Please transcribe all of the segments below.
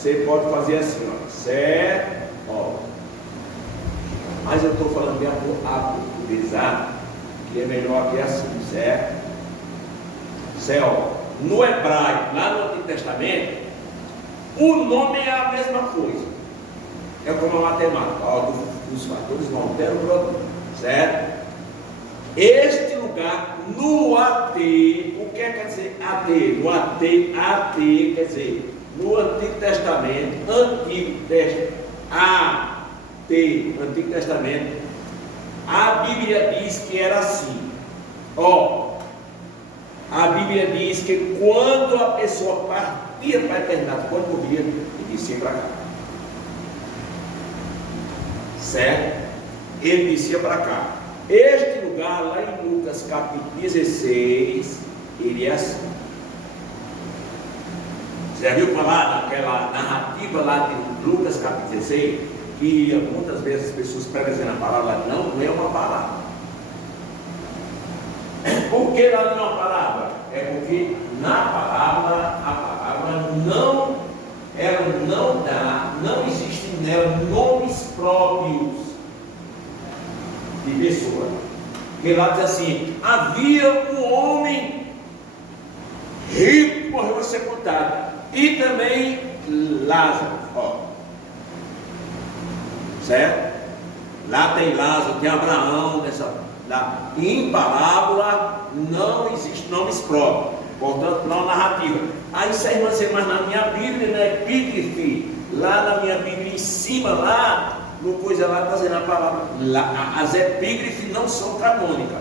você pode fazer assim, ó, certo, ó. Mas eu estou falando bem a portuguesar, que é melhor aqui assim, certo? Céu. No hebraico, lá no Antigo Testamento, o nome é a mesma coisa. É como a matemática, ó, os fatores vão ter o produto, certo? Este lugar, no AT, o que quer dizer AT? No AT quer dizer, no Antigo Testamento, Antigo Testamento, a Bíblia diz que era assim, ó, a Bíblia diz que quando a pessoa partia para a eternidade, quando morria, ele descia para cá, certo? Ele descia para cá. Este lugar, lá em Lucas capítulo 16, ele é assim. Você já viu falar daquela narrativa lá de Lucas capítulo 16? Que muitas vezes as pessoas pregam dizendo a palavra não é uma palavra. Por que lá não é uma palavra? É porque na palavra, a palavra não, ela não dá, não existe nela nomes próprios de pessoa. Porque lá diz assim, havia um homem rico que morreu sepultado, e também Lázaro, ó, certo? Lá tem Lázaro, tem Abraão, lá. Em parábola não existe nomes próprios, portanto não narrativa. Aí se a irmã dizer, mas na minha Bíblia, na epígrafe, lá na minha Bíblia em cima, lá no coisa lá está dizendo a palavra lá, as epígrafes não são canônicas.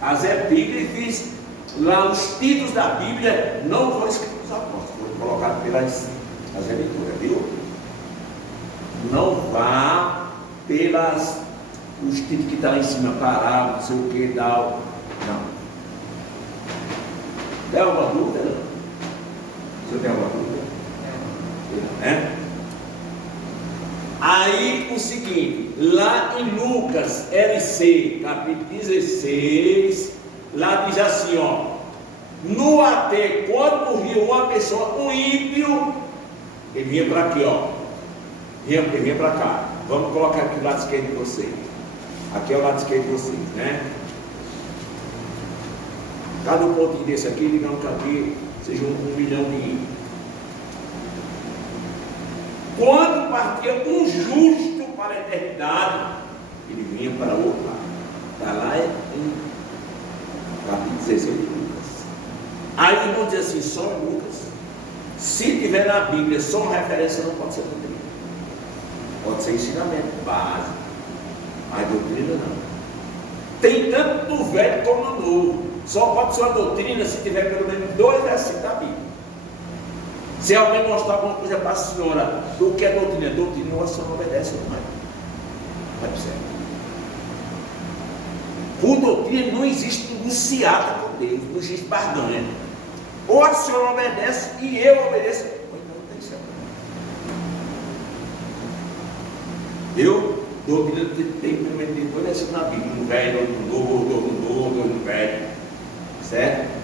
As epígrafes, lá os títulos da Bíblia não foram escritos pelos apóstolos, foram colocados pelas editoras, viu? Não vá pelas os títulos que estão lá em cima, parábola, não sei o que, tal. Não. Tem alguma dúvida? Não? Você tem alguma dúvida? Não, né? Aí o seguinte, lá em Lucas LC, capítulo 16, lá diz assim, ó, no AT, quando morria uma pessoa, um ímpio, ele vinha para aqui, ó, ele vinha para cá. Vamos colocar aqui o lado esquerdo de vocês. Aqui é o lado esquerdo de vocês, né? Cada um pontinho desse aqui, digamos que aqui seja 1 milhão de ímpios. Quando partia um justo para a eternidade, ele vinha para o outro lado. Está lá em capítulo 16 de Lucas. Aí eles vão dizer assim, só em Lucas. Se tiver na Bíblia só uma referência, não pode ser doutrina. Pode ser ensinamento básico, mas doutrina não. Tem tanto no velho como no novo. Só pode ser uma doutrina se tiver pelo menos 2 versículos da Bíblia. Se alguém mostrar alguma coisa para a senhora do que é doutrina, a senhora não obedece, não vai. Vai para o céu. Por doutrina não existe negociata com Deus, não existe barganha. Ou a senhora obedece e eu obedeço, ou então não tem céu. Eu, doutrina tem pelo menos 2 versículos na Bíblia, no velho, no novo, no velho, certo?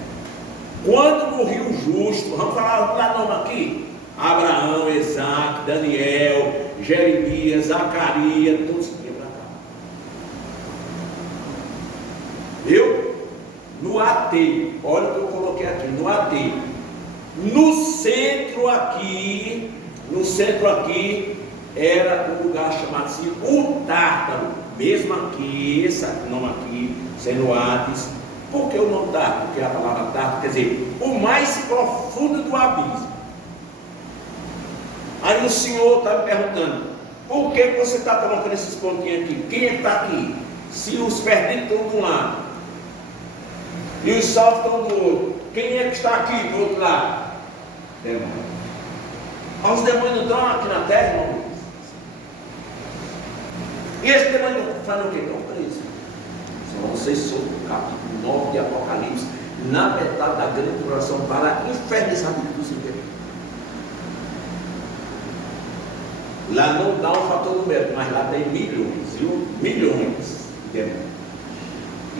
Quando morreu o justo, vamos falar lá nome aqui, Abraão, Isaac, Daniel, Jeremias, Zacarias, todos vinham para cá. Viu? No AT, olha o que eu coloquei aqui, no AT, no centro aqui, era um lugar chamado assim, o Tártaro, mesmo aqui, esse nome aqui, sendo Hades. Por que o nome Tártaro? Porque a palavra Tártaro quer dizer o mais profundo do abismo. Aí o senhor está me perguntando, por que você está colocando esses pontinhos aqui? Quem é que está aqui? Se os perdidos estão de um lado e os salvos estão do outro, quem é que está aqui do outro lado? Demônio. Os demônios não estão aqui na terra, irmão? E esse demônio faz o quê? Estão presos. Vocês soltos no capítulo 9 de Apocalipse, na metade da grande tribulação, para infernizar dos impérios. Lá não dá um fator numérico, mas lá tem milhões, viu? Milhões de demônios.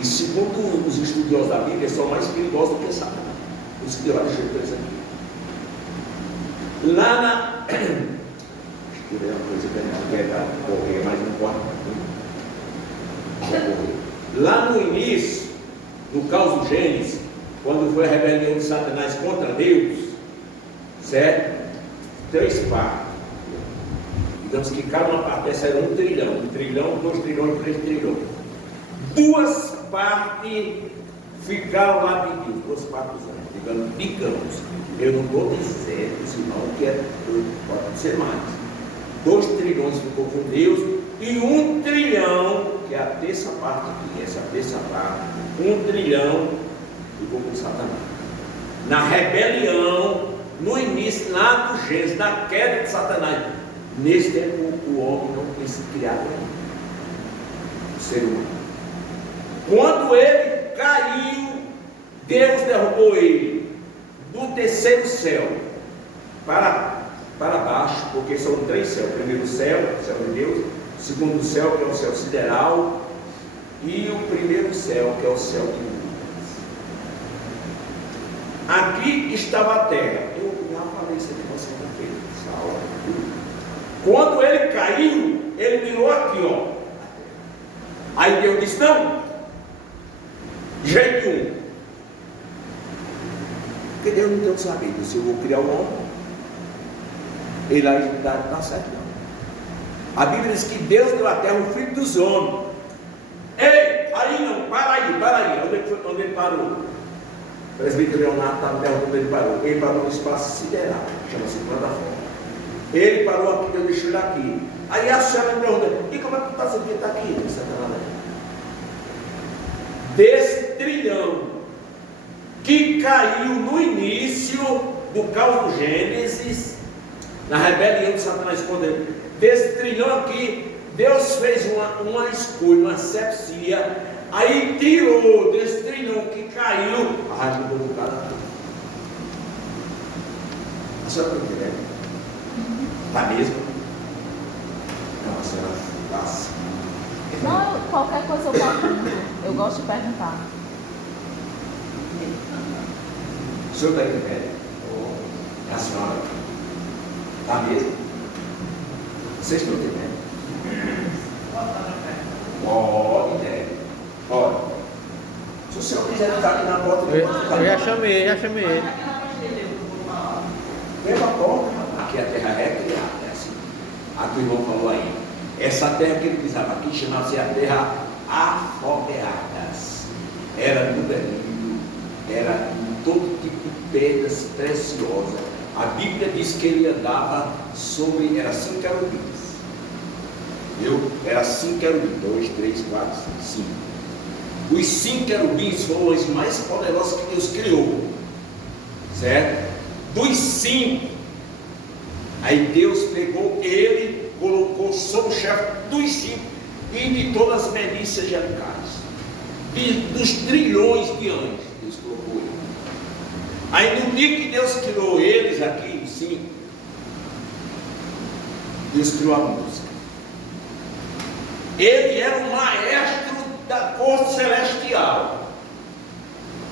E segundo os estudiosos da Bíblia, são mais perigosos do que Satanás. Por isso que Deus vai deixar eles aqui. Lá é uma coisa que a gente quer correr, mas não pode correr. Lá no início, no caos do Gênesis, quando foi a rebelião de Satanás contra Deus, certo? 3 partes. Digamos que cada uma parte dessa era 1 trilhão, 1 trilhão, 2 trilhões, 3 trilhões. 2 partes ficaram lá de Deus, 2 partes digamos, eu não estou dizendo, senão que pode ser mais. 2 trilhões ficou com Deus e 1 trilhão, que é a terça parte aqui, essa terça parte, 1 trilhão ficou com Satanás. Na rebelião, no início, lá do Gênesis, na queda de Satanás, nesse tempo o homem não tinha sido criado ainda, o ser humano. Quando ele caiu, Deus derrubou ele do terceiro céu para baixo, porque são 3 céus. O primeiro céu, o céu de Deus, o segundo céu, que é o céu sideral, e o primeiro céu, que é o céu de nuvens. Aqui estava a terra. Eu já falei isso aqui na segunda-feira, essa aula. Quando ele caiu, ele virou aqui, ó. Aí Deus disse: não, de jeito nenhum. Porque Deus não tem sabido se eu vou criar o homem, ele aí não está certo, não. A Bíblia diz que Deus deu a terra o filho dos homens. Ei, aí não, para aí. Onde ele parou? O presbítero Leonardo está no terra onde ele parou. Ele parou no espaço sideral, chama-se plataforma. Ele parou aqui, Deus deixou ele aqui. Aí a senhora me pergunta: e como é que tu está sentindo? Está aqui, não está nada. Desse trilhão que caiu no início do caos do Gênesis, na rebelião de Satanás contra ele, desse trilhão aqui, Deus fez uma escolha, uma sepsia, aí tirou desse trilhão que caiu, arrastou do cara. A senhora está entendendo? Está mesmo? Não, a senhora está assim. Não, qualquer coisa eu pergunto. Eu gosto de perguntar. O senhor está entendendo? É a senhora. Está mesmo? Vocês estão entendendo? Pode entender. Olha, se o senhor quiser ficar aqui na porta, eu já chamei ele. Vem para a porta. Aqui a terra é criada, é assim. A tua irmã falou aí. Essa terra que ele pisava aqui chamava-se a terra Afogueadas. Era no berilo, era todo tipo de pedras preciosas. A Bíblia diz que ele andava sobre, era 5 querubins. Viu? Era 5 querubins, 2, 3, 4, 5. Os 5 querubins foram os mais poderosos que Deus criou. Certo? Dos 5, aí Deus pegou ele, colocou sob o chefe dos 5 e de todas as milícias angelicais, dos trilhões de anjos, Deus colocou ele. Aí no dia que Deus criou eles aqui, os 5, Deus criou a música. Ele era o maestro da corte celestial.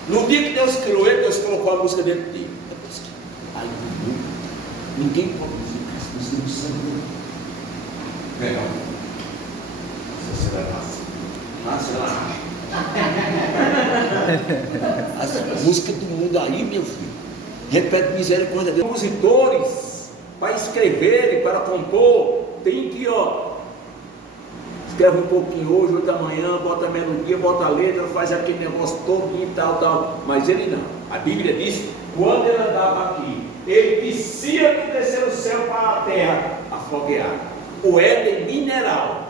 No dia que Deus criou ele, Deus colocou a música dentro dele. Aí ninguém pode dizer que as músicas não são. Legal. Você vai passar. As músicas do mundo aí, meu filho. Repete misericórdia de Deus. Compositores, para escreverem, para compor, tem que, escreve um pouquinho hoje, outro amanhã, bota a melodia, bota a letra, faz aquele negócio todo e tal. Mas ele não. A Bíblia diz: quando ele andava aqui, ele descia do terceiro céu para a terra, afogueado. O Éden mineral,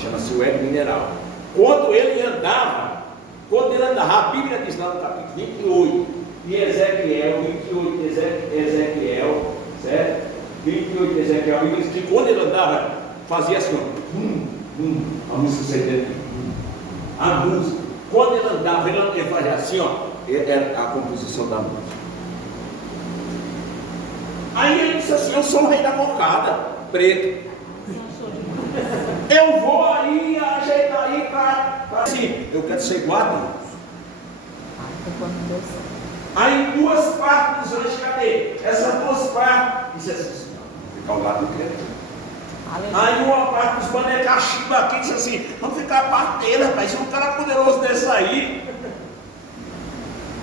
chama-se o Éden mineral. Quando ele andava, a Bíblia diz lá no capítulo 28 de Ezequiel, 28 de Ezequiel, certo? 28 de Ezequiel, diz que quando ele andava, fazia assim, a música saía a música. Quando ele andava, ele fazia assim, era a composição da música. Aí ele disse assim: eu sou o rei da cocada preto. Eu vou aí ajeitar aí para assim, eu quero ser igual a Deus. Aí 2 partes dos anjos, cadê? Essas 2 partes, disse assim: ficar ao lado do crente. Aleluia. Aí uma parte dos manecachibas aqui disse assim, vamos ficar a parte dele, rapaz, um cara poderoso desse aí.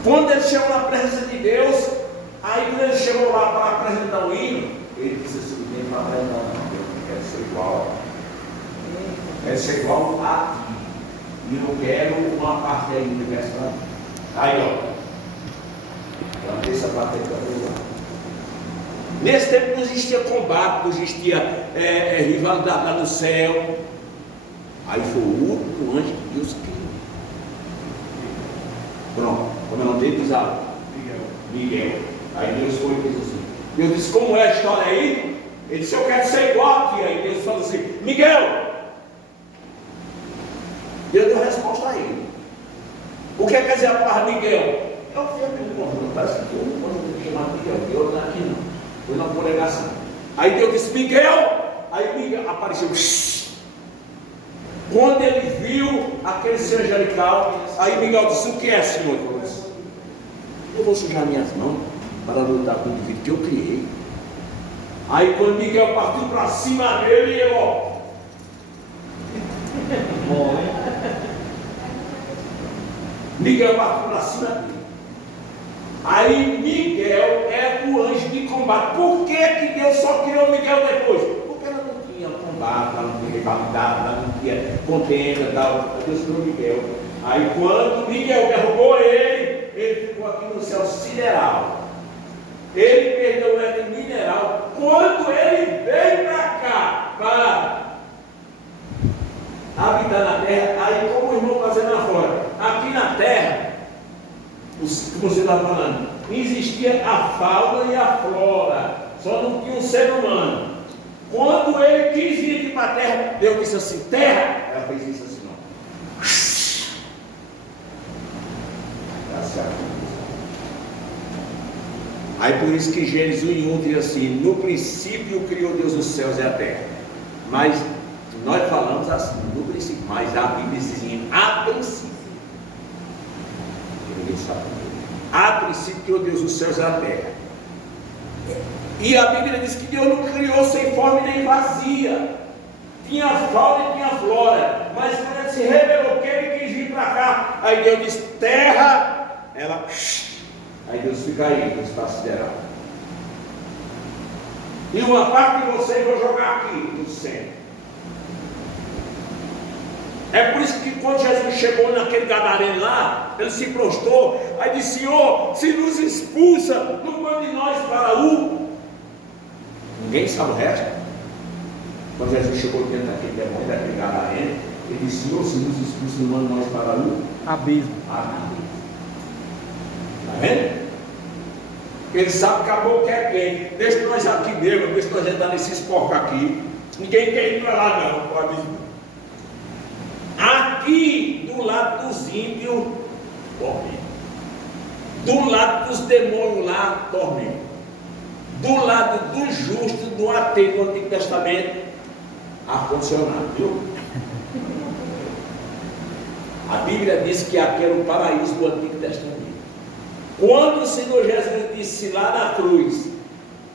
Quando ele chegou na presença de Deus, aí quando ele chegou lá para apresentar o hino, ele disse assim, não tem para apresentar não, eu quero ser igual. Quero ser igual a ti. E eu quero uma parte aí do universo. Aí ó, então essa parte aí para eu lá. Nesse tempo não existia combate, não existia rivalidade lá no céu. Aí foi o último anjo que Deus criou. Pronto, como é o nome dele? Diz Miguel. Aí Deus foi e disse assim. Deus disse, como é a história aí? Ele disse, eu quero ser igual a ti. Aí Deus falou assim, Miguel. Deus deu resposta a ele. O que quer dizer a palavra Miguel? Eu fui aqui no conjunto, parece que eu não posso chamar Miguel, eu não aqui não. Foi na congregação. Aí Deus disse, Miguel. Aí Miguel apareceu. Quando ele viu aquele ser angelical, aí Miguel disse, o que é, Senhor? Ele disse, eu vou sujar minhas mãos para lutar com o indivíduo que eu criei. Aí quando Miguel partiu para cima dele, ele ó. Miguel partiu para cima dele. Aí Miguel é o anjo de combate. Por que Deus só criou Miguel depois? Porque ela não tinha combate, ela não tinha rivalidade, ela não tinha contenda, tal. Deus criou Miguel. Aí quando Miguel derrubou ele ficou aqui no céu sideral. Ele perdeu ele mineral. Quando ele veio para cá, para habitar na terra, aí como o irmão está dizendo lá fora, aqui na terra, como você está falando, existia a fauna e a flora, só não tinha um ser humano. Quando ele quis vir aqui para a terra, Deus disse assim, terra, ela fez isso assim, ó. Tá certo. Aí por isso que Gênesis 1:1 diz assim, no princípio criou Deus os céus e a terra. Mas nós falamos assim, no princípio, mas a Bíblia diz assim, a princípio. A princípio criou Deus os céus e a terra. E a Bíblia diz que Deus não criou sem forma nem vazia. Tinha fauna e tinha flora. Mas quando ele se revelou que ele quis vir para cá, aí Deus disse, terra, ela... Aí Deus fica aí, no espaço sideral. E uma parte de vocês vou jogar aqui, no centro. É por isso que quando Jesus chegou naquele gadareno lá, ele se prostrou, aí disse, Senhor, se nos expulsa, não mande nós para o... Ninguém sabe o resto. Quando Jesus chegou dentro daquele demônio, daquele gadareno, ele disse, Senhor, se nos expulsa, não mande nós para o... Abismo. Está vendo? Ele sabe que a boca é quem. Deixa nós aqui mesmo, deixa nós entrar nesses porcos aqui. Ninguém quer ir para lá não, pode ir. Aqui do lado dos ímpios, tormento. Do lado dos demônios lá, tormento. Do lado do justo, do ateu do Antigo Testamento, ar-condicionado, viu? A Bíblia diz que aquele é o paraíso do Antigo Testamento. Quando o Senhor Jesus disse lá na cruz,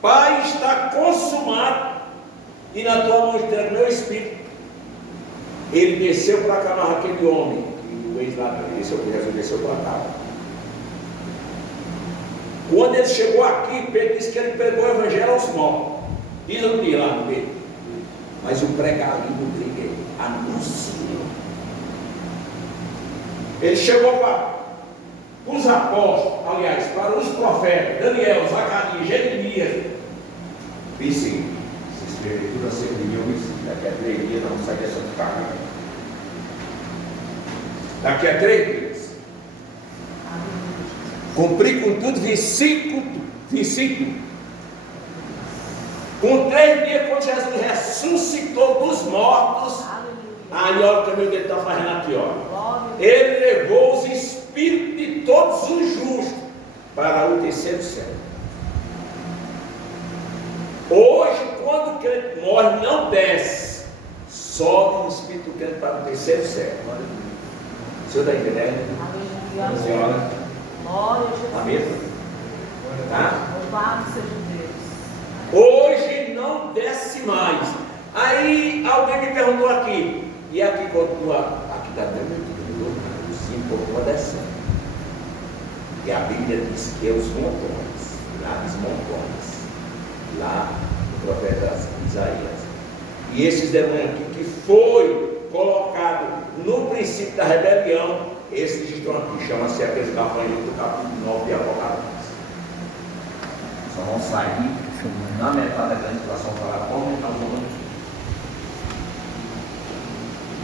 Pai, está consumado, e na tua mão entrego meu espírito, ele desceu para cá mais aquele homem, e o ex-ladrão, Jesus desceu para cá. Quando ele chegou aqui, Pedro disse que ele pregou o evangelho aos mortos. Diz um dia lá no meio. Mas o pregar ali no grego é anunciou. Ele chegou para os apóstolos, aliás, para os profetas, Daniel, Zacarias, Jeremias, disse, se escrever tudo acerca de mim, eu disse, daqui a 3 dias não sai dessa carga. Daqui a 3 dias. Cumpri com tudo, 25. Com 3 dias, quando Jesus ressuscitou dos mortos, aí olha o que meu dedo está fazendo aqui, ó. Ele levou os espíritos de todos os justos para o terceiro céu. Hoje, quando o crente morre, não desce, sobe o espírito do crente para o terceiro céu. O senhor está entendendo? Aleluia. Senhora? Glória a Jesus. Amém? Tá? Louvado seja Deus. Hoje não desce mais. Aí alguém me perguntou aqui, e aqui continua, aqui está mesmo, o sim continua descendo. E a Bíblia diz que é os montões, lá dos montões, lá no profeta Isaías. E esses demônios aqui que foi colocado no princípio da rebelião, esses estão aqui, chama-se aqueles gafanhotos do capítulo 9 de Apocalipse. Só vão sair na metade da grande situação para como nós vamos aqui.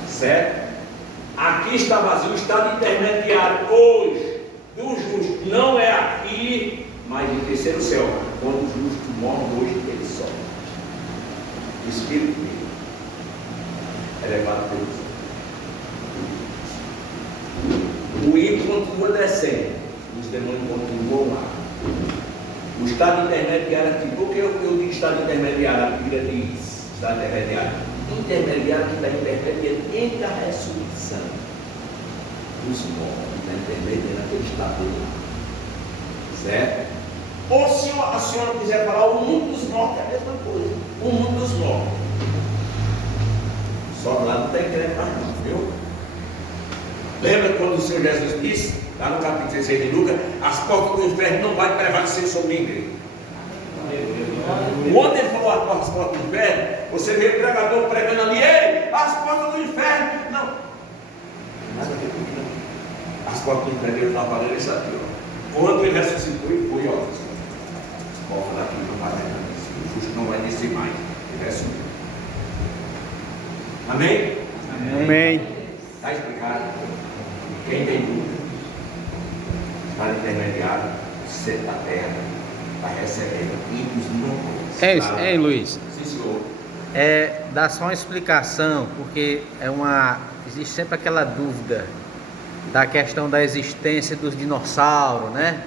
Certo? Aqui está vazio, o estado intermediário hoje do justo não é aqui, mas no terceiro céu. Quando o justo morre hoje, ele sobe. O espírito dele é levado pelo céu. O ímpio continua descendo, os demônios continuam lá. O estado intermediário aqui, por que eu digo estado intermediário? A Bíblia diz estado intermediário. Intermediário que está intermediando entre a ressurreição dos mortos, está intermediando aquele estado lá. Certo? Ou se a senhora quiser falar, o mundo dos mortos é a mesma coisa. O mundo dos mortos. Só lá não tem crente mais não, viu? Lembra quando o Senhor Jesus disse, lá no capítulo 16 de Lucas, as portas do inferno não vão prevalecer sobre a igreja. Quando ele falou as portas do inferno, você vê o pregador pregando ali, ei, as portas do inferno. Não. Nada a ver com isso. As portas do inferno, ele estava falando isso aqui, ó. Quando ele ressuscitou, ele foi, ó. As portas daqui não vai descer. O justo não vai descer mais. Ele ressuscitou. Amém? Amém. Está explicado? Quem tem dúvida? Está intermediário, você da terra, está recebendo ímpios não. Hein, Luiz? Sim, senhor. Dá só uma explicação, porque existe sempre aquela dúvida da questão da existência dos dinossauros, né?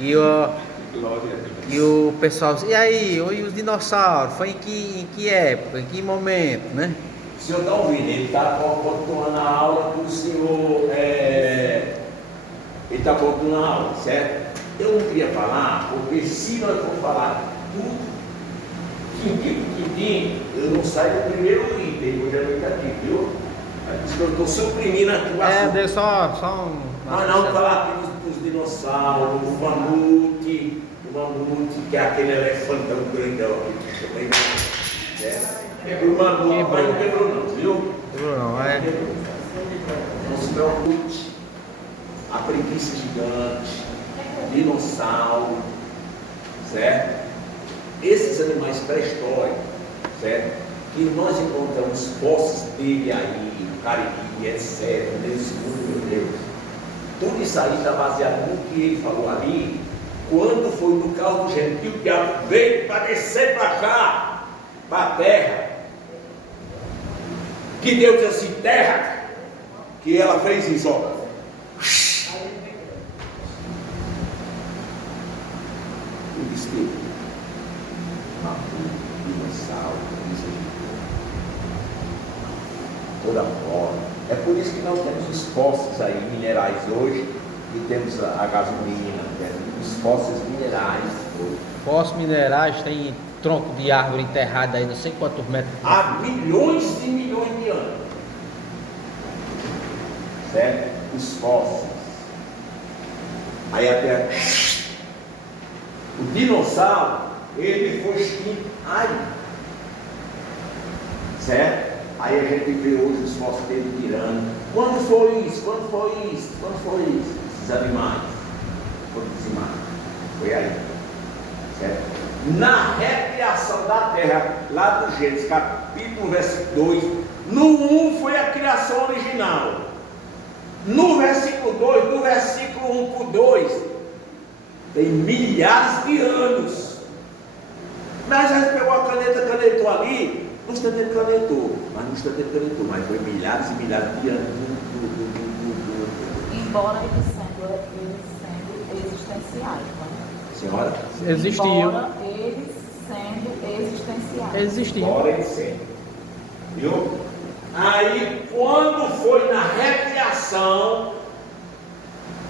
E o pessoal, e aí, e os dinossauros? Foi em que época, em que momento, né? O senhor está ouvindo, ele está continuando a aula que o senhor, ele está continuando a aula, certo? Eu não queria falar, porque se nós formos falar tudo, quintim, eu não saio do primeiro item, hoje é noite aqui, viu? Eu estou suprimindo aqui o assunto. Deu só um... Mas não falar aqui dos dinossauros, o mamute, que é aquele elefantão grandão que chama aí, certo? O mamute, mas não quebrou não, viu? Quebrou não, Não se preocupe. A preguiça gigante, dinossauro, certo? Esses animais pré-históricos, certo? Que nós encontramos fósseis dele aí, no Cariri, etc., nesse mundo, meu Deus. Tudo isso aí está baseado no que ele falou ali, quando foi no caso do gentil, que veio para descer para cá, para a terra. Que Deus disse assim, terra, que ela fez isso, ó. Tudo isso, dinossauro, toda forma. É por isso que nós temos os fósseis aí, minerais hoje, e temos a gasolina, os fósseis minerais hoje. Fósseis minerais tem tronco de árvore enterrado aí, não sei quantos metros. Há milhões e milhões de anos. Certo? Os fósseis. Aí até o dinossauro, ele foi extinto aí. Certo? Aí a gente vê hoje os fósseis dele tirando. Quando foi isso? Quando foi isso? Quando foi isso? Esses animais foram dizimados. Foi aí. Certo? Na recriação da terra, lá do Gênesis, capítulo versículo 2, no 1 foi a criação original. No versículo 2, do versículo 1 por 2, tem milhares de anos. Mas a gente pegou a caneta, canetou ali, no instante canetou, mas foi milhares e milhares de anos. Embora eles sendo existenciais, né? Senhora? Existiam. Embora eles sendo existenciais. Existiam. Embora eles sendo. Viu? Aí, quando foi na recriação,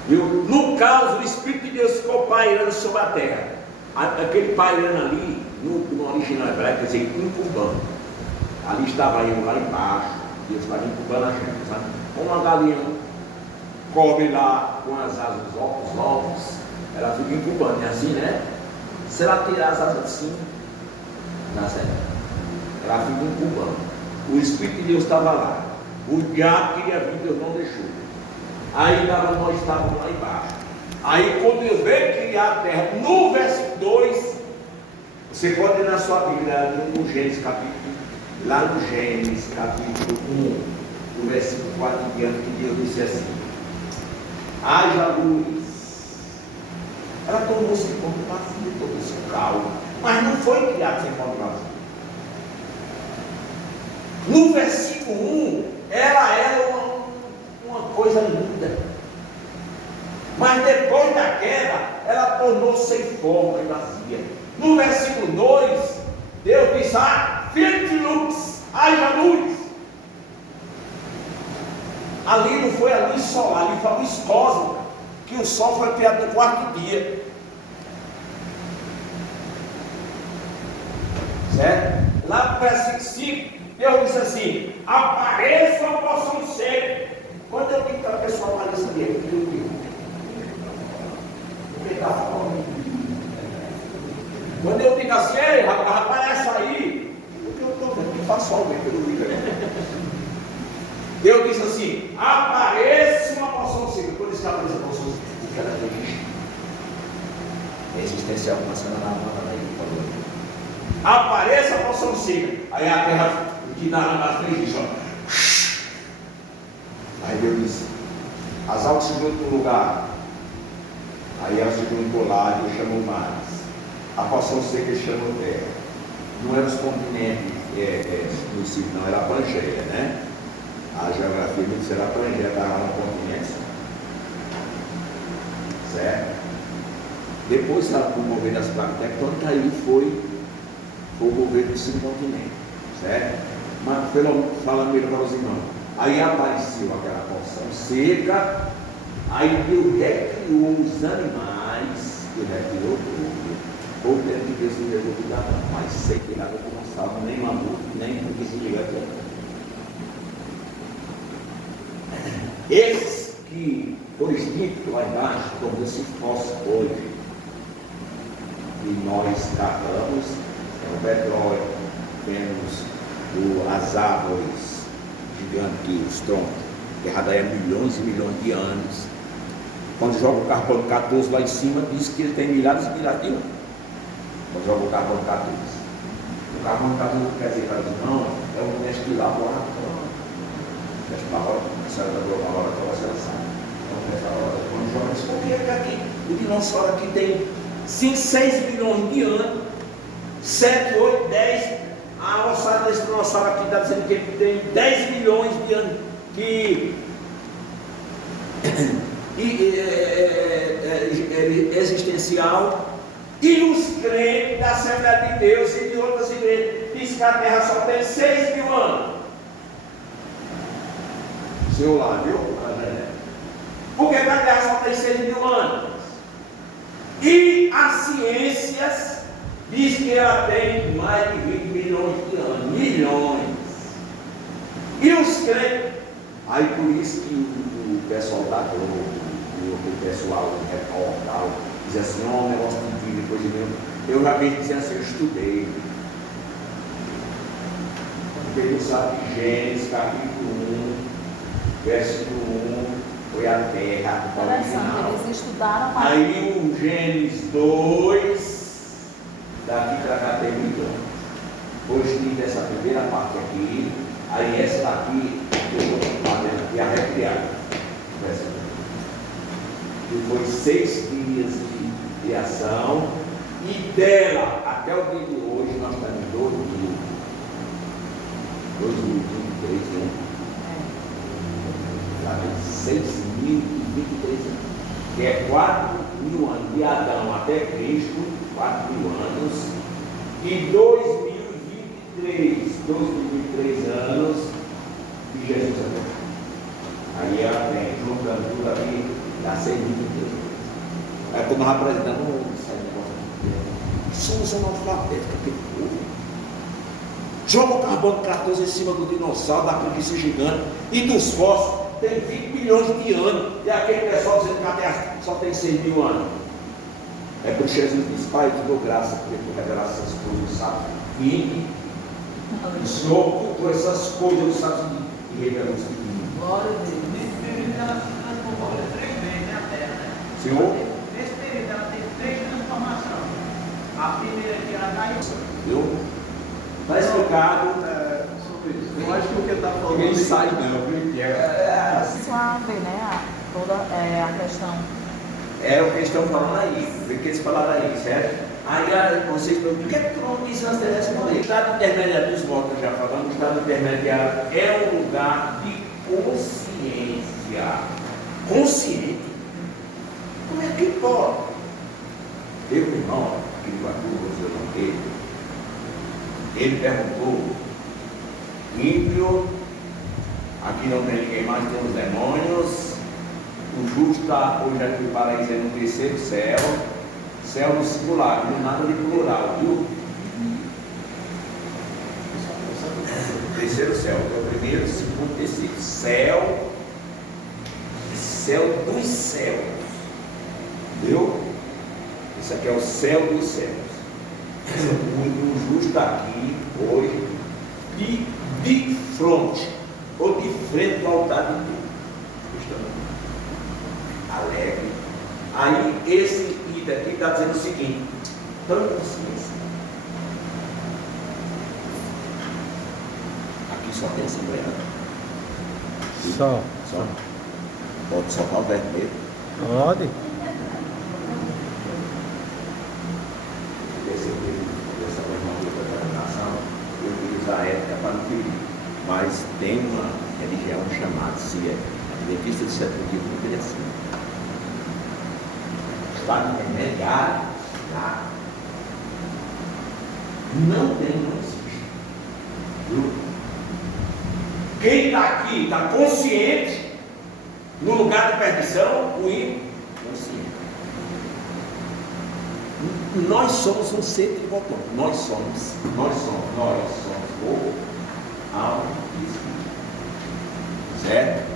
viu? No caso, o Espírito de Deus ficou pairando sobre a terra. Aquele pairando ali no original hebraico quer dizer incubando. Ali estava eu lá embaixo, Deus estava incubando a gente, sabe? Uma galinha cobre lá com as asas, os ovos, ela fica incubando, é assim, né? Se ela tirar as asas assim, dá certo. Ela fica incubando. O Espírito de Deus estava lá. O diabo queria vir, Deus não deixou. Aí nós estávamos lá embaixo. Aí quando Deus veio criar a terra, no versículo 2, você pode ir na sua Bíblia, no Gênesis capítulo, lá no Gênesis capítulo 1, no versículo 4 em diante, que Deus disse assim: haja luz. Ela tornou-se como vazia, tornou-se caos, mas não foi criado sem forma vazia. No versículo 1, ela era uma coisa linda, mas depois da queda, ela tornou-se sem forma e vazia. No versículo 2, Deus disse: fiat lux, haja luz. Ali não foi a luz solar, ali foi a luz cósmica, que o sol foi criado no quarto dia. Certo? Lá no versículo 5, Deus disse assim: apareça a porção seca. Quando eu digo que a pessoa apareça ali, eu digo: quando eu digo assim, ei, rapaz, aparece aí, eu estou vendo que faz sol mesmo pelo livro. Deus disse assim: apareça uma porção seca. Quando isso aparece a porção seca, o que ela fez? Existencial passando na mão aí, falou. Apareça a porção seca. Aí a terra que dá fez isso, ó. Aí Deus disse: as águas se juntam no lugar. Aí ela se juntou lá e Deus chamou mares. A porção seca ele chamou terra. Não eram os continentes no si, não, era a Pangeia, né? A geografia me disse: era a Pangeia, estava no continente. Certo? Depois, sabe, o governo das placas tectônicas, aí foi o governo dos 5 continentes. Certo? Mas fala mesmo para os irmãos. Aí apareceu aquela porção seca. Aí Deus recriou os animais, Deus recriou tudo. Ou dentro de Deus se levou tudo da mão, mas sei que nada não salvo, nem mamute, nem porque se liga aqui. Esses que foram extintos lá embaixo, tornam-se fósseis hoje. E nós cavamos o petróleo, vemos as árvores gigantes, os troncos, enterrados aí há milhões e milhões de anos. Quando joga o carbono 14 lá em cima, diz que ele tem milhares e milhares de anos. Quando joga o carbono 14. O carbono 14, quer dizer, para os irmãos, é um teste laboratório. Teste laboratório, a senhora da laboratório, a senhora sabe. É um teste laboratório. Quando joga, diz: por que aqui? O dinossauro aqui tem 5, 6 milhões de anos, 7, 8, 10. A ossada desse dinossauro aqui está dizendo que ele tem 10 milhões de anos. Existencial. E os crentes da Assembleia de Deus e de outras igrejas dizem que a Terra só tem 6 mil anos. Seu lá, viu? Por que a Terra só tem 6 mil anos? E as ciências diz que ela tem mais de 20 milhões de anos. Milhões. E os crentes, aí por isso que o pessoal da Globo, o pessoal do repórter, diz assim: ó, um negócio de vida, coisa mesmo. Eu já vi dizer assim: eu estudei. Porque ele sabe que Gênesis capítulo 1, versículo 1, foi a terra original. Eles estudaram. Aí o Gênesis 2, daqui para cá tem milhões. Foi escrita essa primeira parte aqui, aí essa daqui, eu vou fazendo aqui a recriada. E foi 6 dias de criação, e dela até o dia de hoje nós estamos em 2023, né? Já tem 6.023 anos, que é 4.000 anos de Adão até Cristo, 4.000 anos, e 2023 anos de Jesus até. Aí ela vem juntando tudo ali, dá 6.023. É como nós apresentamos esse negócio aqui. Somos analfabetos daquele povo. Joga o carbono 14 em cima do dinossauro, da preguiça gigante e dos fósseis. Tem 20 milhões de anos. E aquele pessoal dizendo que a Terra só tem 6 mil anos. É por Jesus diz: Pai, te dou graça por revelar essas coisas, sabe? E o Senhor ocultou essas coisas, não sabe? E revelou os pequeninos. Glória a Deus. Nesse período ela se transformou 3 vezes, né, a Terra, né? Senhor? Nesse período ela teve 3 transformações. A primeira que ela caiu. Viu? Está explicado. Eu acho que o que está falando. Ninguém sai, não. Suave, né? Toda a questão. É o que eles estão falando aí. O que eles falaram aí, certo? Aí vocês perguntam: por que tu não diz antes de responder? O estado intermediário dos votos, já falando, o estado intermediário é um lugar de consciência. Consciente. Como é que pode? Teve um irmão, aqui do Arthur, ele perguntou: ímpio, aqui não tem ninguém mais, tem os demônios, o justo está hoje aqui no paraíso, é no terceiro céu, céu no singular, não nada de plural, viu? Terceiro céu, é o primeiro, segundo, terceiro. Céu, céu dos céus. Viu? Isso aqui é o céu dos céus. O justo está aqui hoje, de fronte, ou de frente ao altar de Deus. Alegre. Aí esse item aqui está dizendo o seguinte: tão consciência. Aqui só tem assembleia. Só. Pode soltar o vermelho. Pode. Essa formatura da nação, eu utilizo a ética para não ferir. Mas tem uma religião chamada CIA, Adventista do Sétimo Dia, muito interessante. Estado intermediário, tá? Não existe. Viu? Quem está aqui está consciente no lugar de perdição, o inconsciente. Nós somos um ser de botão. Nós somos o alma e espírito. Certo?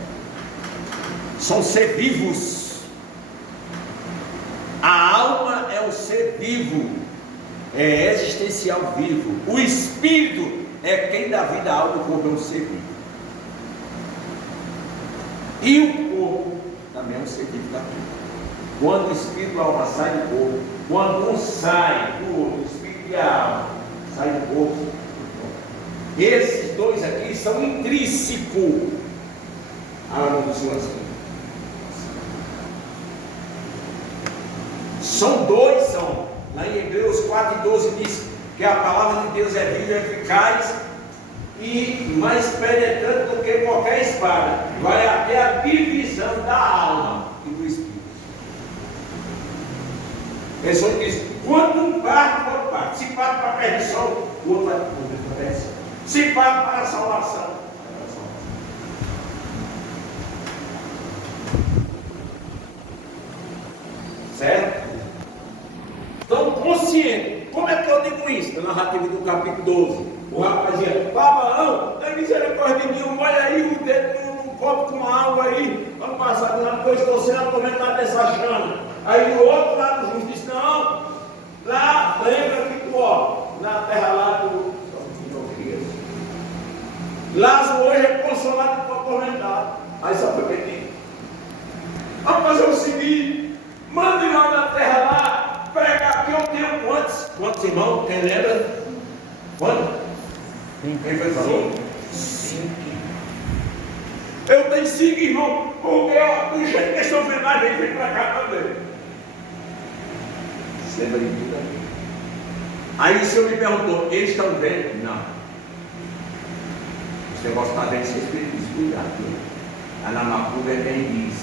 São ser vivos. A alma é um ser vivo, é existencial vivo. O espírito é quem dá vida à alma, o corpo é um ser vivo. E o corpo também é um ser vivo daqui. Quando o espírito e a alma saem do corpo, quando um sai do outro, o espírito e a alma saem do corpo, esses dois aqui são intrínsecos à alma do Senhor. São dois, são. Lá em Hebreus 4:12 diz que a palavra de Deus é viva e eficaz e mais penetrante do que qualquer espada. Vai até a divisão da alma e do espírito. A pessoa diz: quando um parte, o outro parte. Se parte para a perdição, o outro vai para a perdição. Se parte para a salvação, certo? Então, consciente. Como é que eu digo isso? Na narrativa do capítulo 12. O rapaz dizia: Abraão, tem misericórdia de mim, olha aí o dedo num copo com água aí. Vamos passar lá, porque eu estou sendo atormentado dessa chama. Aí do outro lado, o justo disse: não, lá, lembra que tu, ó, na terra lá do Lázaro hoje é consolado e atormentado. Aí só foi pedido: vamos fazer o seguinte, mande lá na terra lá, pregar que eu tenho quantos irmãos? Quem lembra? Quantos? Quem foi que falou? 5. Eu tenho 5 irmãos, porque ó, do jeito que eles estão vendo mais, vem para cá também. Você lembra de tudo aí? Aí o Senhor me perguntou: eles estão vendo? Não. Esse negócio está vendo, vocês precisam cuidar. A Namacumba é quem diz,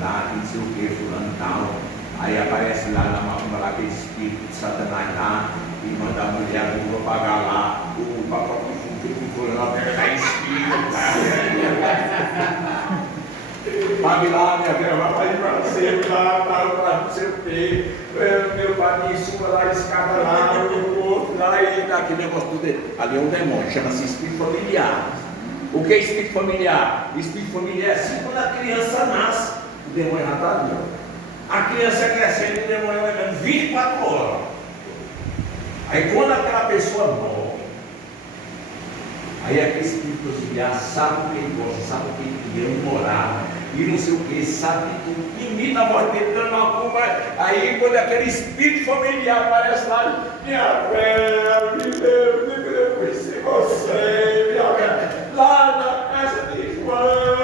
lá, não sei o que, fulano tal. Aí aparece lá na Namacumba, lá aquele espírito de Satanás lá, e manda a mulher a Google pagar lá, o papai que ficou lá, pega espírito. Sabe lá, minha velha, vai para sempre lá, para não sei o quê. Meu pai me suba lá, escada lá, o outro lá, e aquele negócio tudo. Ali é um demônio, chama-se espírito familiar. O que é espírito familiar? Espírito familiar é assim quando a criança nasce, o demônio já está ali. A criança crescendo, o demônio vai dando 24 horas. Aí quando aquela pessoa morre, aí aquele espírito familiar sabe o que ele gosta, sabe o que ele queria morar, e não sei o que, sabe tudo, imita a voz dele dando uma curva. Aí quando aquele espírito familiar aparece lá, minha velha, eu conheci você, minha velha, lá na casa de João.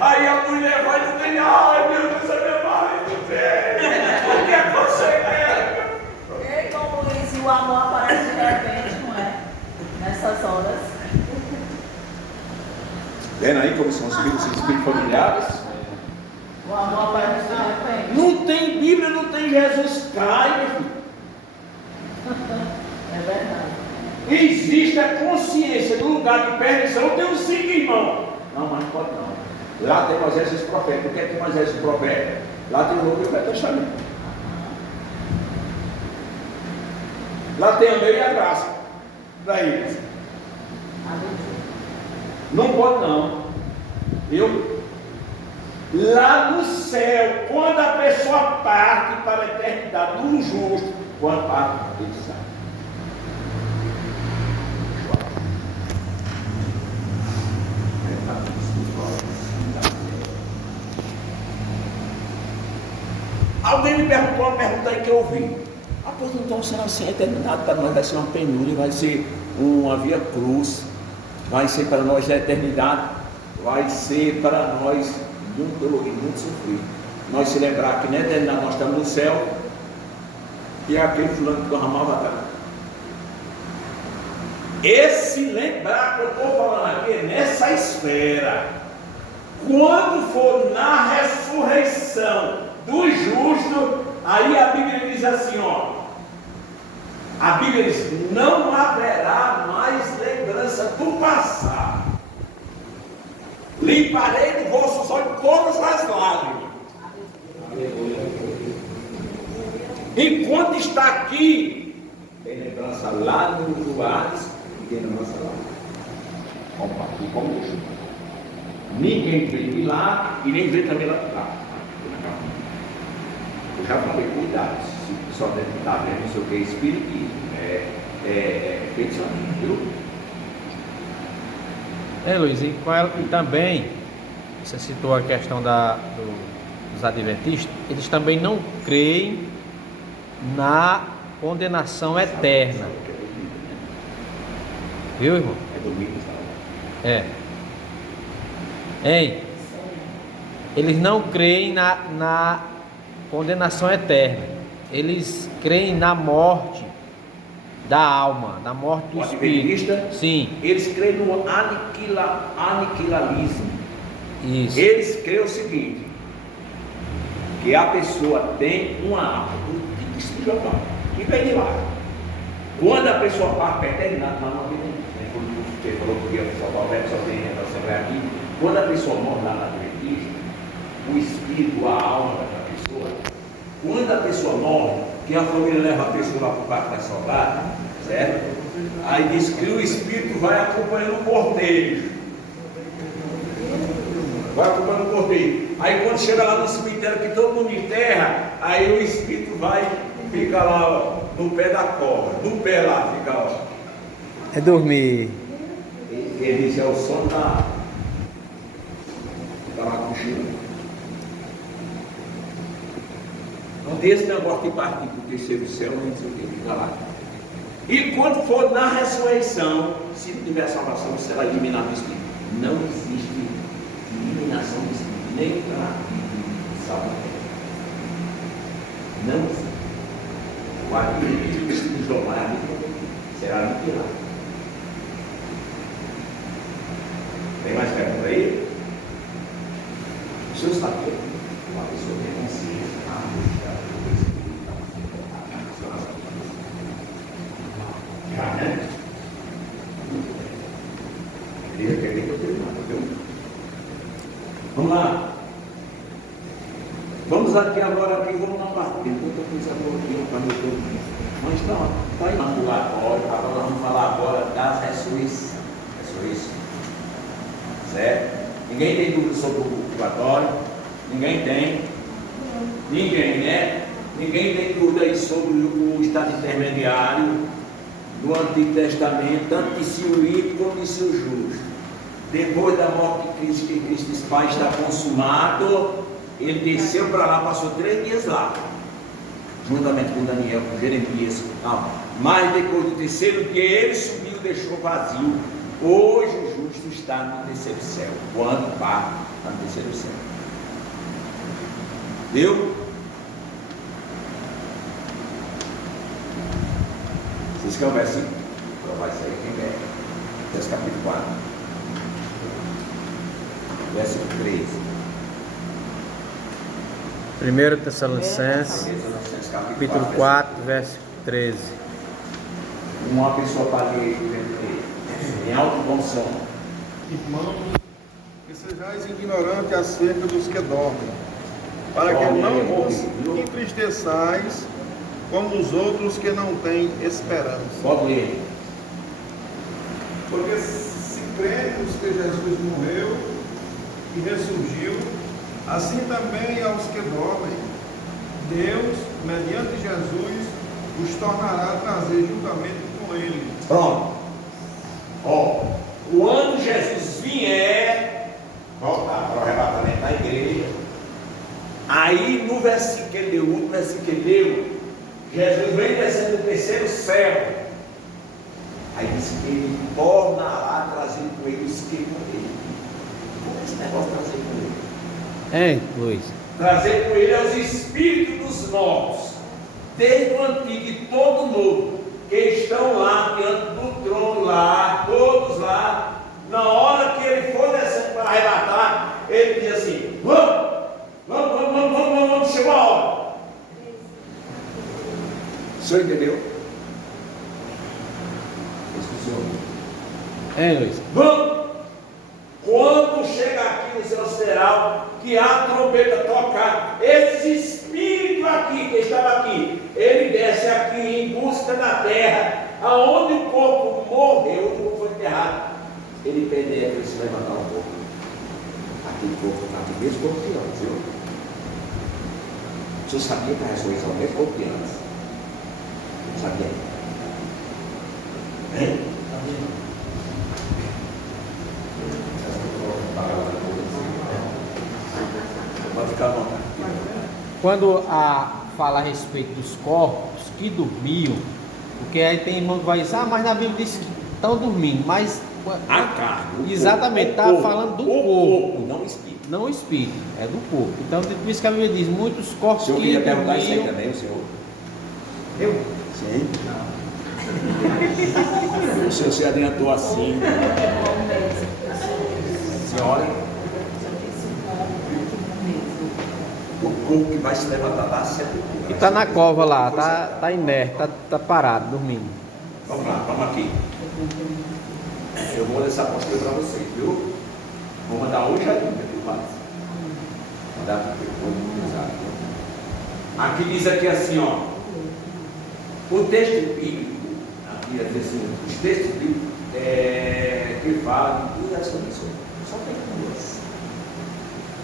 Aí a mulher vai no dele, ai meu Deus, é meu marido, velho, o que é que você quer? E como Luiz, o amor aparece de repente, não é? Nessas horas. Vendo aí como são os espíritos familiares? O amor aparece de repente. Não tem Bíblia, não tem Jesus, cai, meu filho. É verdade. Existe a consciência do lugar de perdição. Eu tenho 5 irmãos. Não, mas não pode não. Lá tem Moisés e os profetas. O que é que Moisés e os profetas? Lá tem o Novo e o Velho Testamento. Lá tem a lei e a graça para eles. Não pode não. Viu? Lá no céu, quando a pessoa parte para a eternidade, do justo, quando parte, ele sai. Alguém me perguntou uma pergunta aí que eu ouvi. Ah, pois então será assim a eternidade para nós vai ser uma penúria, vai ser uma via cruz, vai ser para nós a eternidade, vai ser para nós muito dolorido, muito sofrido. Nós se lembrar que na eternidade nós estamos no céu e é aquele fulano que derramava água. Esse lembrar que eu estou falando aqui é nessa esfera. Quando for na ressurreição do justo, aí a Bíblia diz assim, ó. A Bíblia diz, não haverá mais lembrança do passado. Limparei de vossos olhos todas as lágrimas. Enquanto está aqui, tem lembrança lá nos lugares e tem lembrança lá. Compartilhe com Deus. Ninguém vê de lá e nem vê também lá de cá. Eu já falei, cuidado, se só deve estar vendo não sei o que, espiritismo, feitiçaria, viu? Luiz, e também, você citou a questão dos adventistas, eles também não creem na condenação eterna. Viu, irmão? É domingo, sabe? É. Hein? Eles não creem na condenação eterna. Eles creem na morte da alma, na morte do espírito. Sim. Eles creem no aniquilarismo. Isso. Eles creem o seguinte, que a pessoa tem uma alma, um espiritual, e vem de lá. Quando a pessoa parte para a eternidade, não tem nem. Você falou que ia salvar o velho, só tem a Assembleia aqui. Quando a pessoa morre lá na Adventista, o espírito, a alma daquela pessoa, quando a pessoa morre, que a família leva a pessoa lá para o quarto da saudade, certo? Aí diz que o espírito vai acompanhando o porteiro. Vai acompanhando o porteiro. Aí quando chega lá no cemitério que todo mundo enterra, aí o espírito vai, fica lá, ó, no pé da cobra, no pé lá, fica ó. É dormir. Ele diz, é o som da cochila. Não tem esse negócio de partir para o terceiro céu, não sei o que, fica lá. E quando for na ressurreição, se não tiver salvação, será eliminado do espírito. Não existe eliminação do espírito, nem para salvação. Não existe. O advento do espírito isolado será aniquilado. Tem mais pergunta aí? O senhor está aqui? Uma pessoa tem consciência, né? Ele quer que eu termine, viu? Vamos lá. Vamos aqui agora, vamos na parte. Enquanto eu fiz agora aqui, para meu povo. Mas está aí no ambulatório. Agora vamos falar agora das ressurreições. Certo? Ninguém tem dúvida sobre o purgatório? Ninguém tem? Ninguém, né? Ninguém tem dúvida aí sobre o estado intermediário do Antigo Testamento, tanto de se o ímpio como de se o justo. Depois da morte de Cristo, que Cristo disse, Pai, está consumado, ele desceu para lá, passou 3 dias lá, juntamente com Daniel, com Jeremias. Não. Mas depois do 3º dia, ele subiu e deixou vazio. Hoje o justo está no 3º céu. Quando pá, está no 3º céu. Viu? Vocês querem o versículo? Provar isso aí, quem quer? Esse capítulo 4. Versículo 13. 1 Tessalonicenses, capítulo 4, versículo 13. Uma pessoa para ler em alto bom som. Irmãos, que sejais ignorantes acerca dos que dormem, para que não vos entristeçais como os outros que não têm esperança. Pode ler. Porque se cremos que Jesus morreu e ressurgiu, assim também aos que dormem, Deus, mediante Jesus, os tornará a trazer juntamente com Ele. Pronto. Ó, quando Jesus vier, voltar para o arrebatamento da igreja, aí no versículo que ele deu, o último versículo que ele deu, Jesus vem descendo do 3º céu. Aí disse que ele tornará a trazer com ele os que morreram. Como é esse negócio de trazer com ele? Hein, Luiz? Trazer com ele aos espíritos dos mortos, desde o antigo e todo novo, que estão lá diante do trono, lá, todos lá. Na hora que ele for descendo para arrebatar, ele diz assim: vamos, chegou a hora. O senhor entendeu? Hein, Luiz? Vamos! Quando chega aqui no céu sideral, que a trombeta tocar, esses espíritos aqui, que estavam aqui, ele desce aqui em busca da terra, aonde o corpo morreu, o corpo foi enterrado. Ele pedia para ele se levantar um pouco. Aquele corpo está no mesmo corpo que antes, viu? O senhor sabia que a ressurreição é o mesmo corpo que antes? Não sabia? Hein? Pode ficar à vontade. Quando fala a respeito dos corpos que dormiam, porque aí tem irmão que vai dizer, mas na Bíblia diz que estão dormindo, mas A carne. exatamente, está falando do corpo, não o espírito. não o espírito, é do corpo. Então, por isso que a Bíblia diz, muitos O corpos senhor que queria perguntar isso aí dormiam. também, o senhor? Eu? Sim. O senhor se adiantou assim. Senhora, o corpo que vai se levantar da sepultura. Que está na cova lá, tá inerte, tá parado, dormindo. Vamos lá, vamos aqui. Eu vou ler essa apostila para vocês, viu? Vou mandar hoje ainda, viu, Paz? Mandar para o usar. Aqui diz aqui assim, ó. O texto bíblico, aqui diz assim, os textos bíblicos que falam de duas ressurreições. Só tem duas.